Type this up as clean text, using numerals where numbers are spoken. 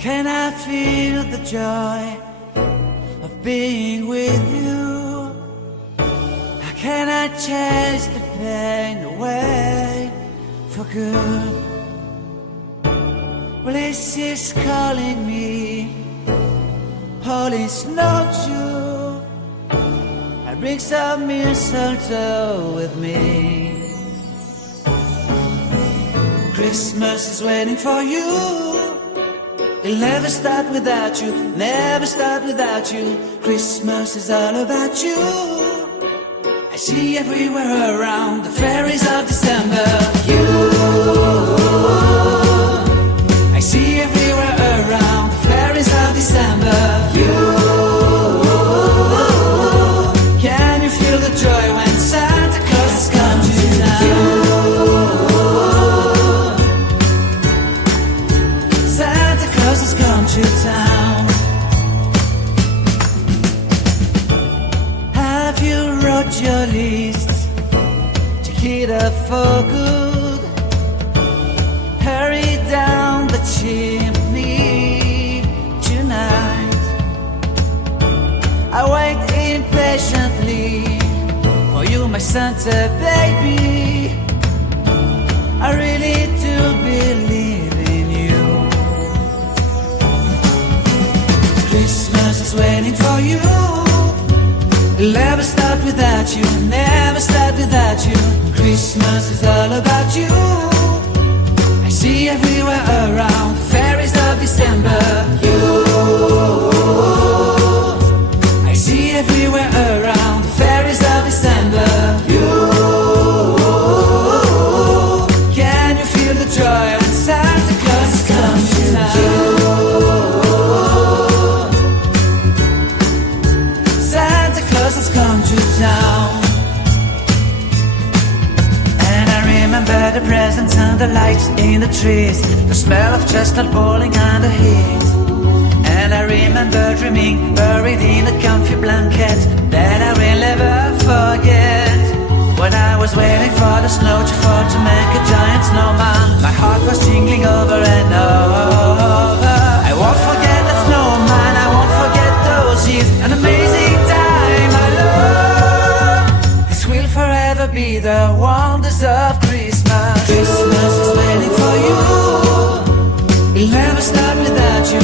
can I feel the joy of being with you? How can I chase the pain away for good? Well, this is calling me, all is not true. I bring some mistletoe with me. Christmas is waiting for you. It'll never start without you, never start without you. Christmas is all about you. I see everywhere around the fairies of December. You, I see everywhere around the fairies of December. You, can you feel the joy when Santa Claus comes to town? You, has come to town. Have you wrote your list to hit up for good? Hurry down the chimney tonight. I wait impatiently for you, my Santa baby. I really do believe in you. Christmas is waiting for you. It'll never start without you, never start without you. Christmas is all about you. I see everywhere around the fairies of December. You, I see everywhere around the fairies of December. You, can you feel the joy when Santa Claus has come to town? Has come to town. And I remember the presents and the lights in the trees, the smell of chestnut boiling on the heat. And I remember dreaming, buried in a comfy blanket that I will never forget. When I was waiting for the snow to fall to make a giant snowman, my heart was jingling over and over. I won't forget that snowman, I won't forget those years, an amazing time. Will forever be the wonders of Christmas. Christmas is waiting for you. It'll never start without you.